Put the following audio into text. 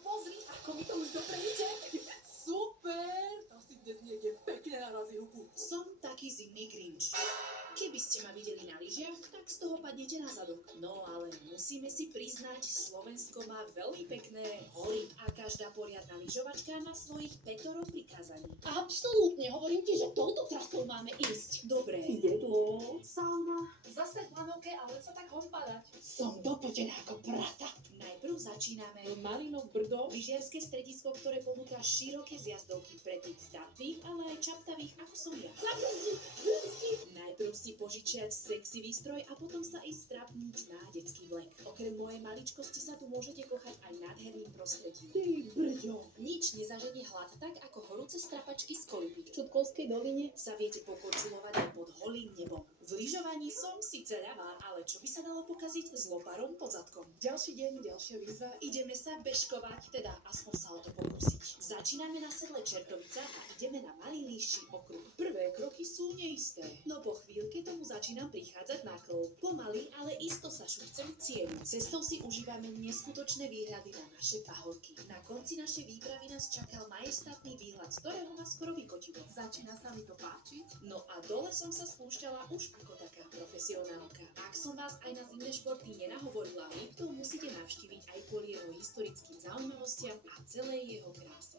pozri, ako mi to už dobre ide. Super, to si dnes niekde pekne narazí ruku. Som taký zimný Grinch. Keby ste ma videli na lyžiach, tak z toho padnete na zadok. No ale musíme si priznať, Slovensko má veľmi pekné hory a každá poriadna lyžovačka má svojich 5 prikázaní. Absolútne, hovorím ti, že touto trasou máme ísť. Dobre, Jedlo, sauna, zase v lanovke, ale sa tak padať. Som dopotená ako prasa. najprv začíname Malinov Brdo, lyžiarske stredisko, ktoré ponúka široké zjazdovky pre tých zdatných, ale aj čaptavých, ako som ja. Zabrzdi, brzdi. Najprv si požičiať sexy výstroj a potom sa ísť strapnúť na detský vlek. Okrem mojej maličkosti sa tu môžete kochať aj nádherným prostredím. Ty brďo. Nič nezaženie hlad tak ako horúce strapačky z kolibí. V Čutkovskej doline Sa viete pokorčulovať aj pod holým nebom. V lyžovaní som síce ľavá, ale čo by sa dalo pokaziť s loparom pod zadkom? ďalší deň, ďalšia výzva. Ideme sa bežkovať, teda aspoň sa o to pokúsiť. Začíname na sedle Čertovica a ideme na malý líščí okruh. Prvé kroky sú neisté, no po chvíľke tomu začínam prichádzať na krov. Pomaly, ale isto sa šuchcem k cieľu. Cestou si užívame neskutočné výhľady na naše pahorky. Na konci našej výpravy nás čakal majestátny výhľad, z ktorého ma skoro vykotilo. Začína sa mi to páčiť. No a dole som sa spúšťala už ako taká profesionálka. Ak som vás aj na zimné športy nenahovorila, vy to musíte navštíviť aj kvôli jeho historickým zaujímavostiam a celej jeho kráse.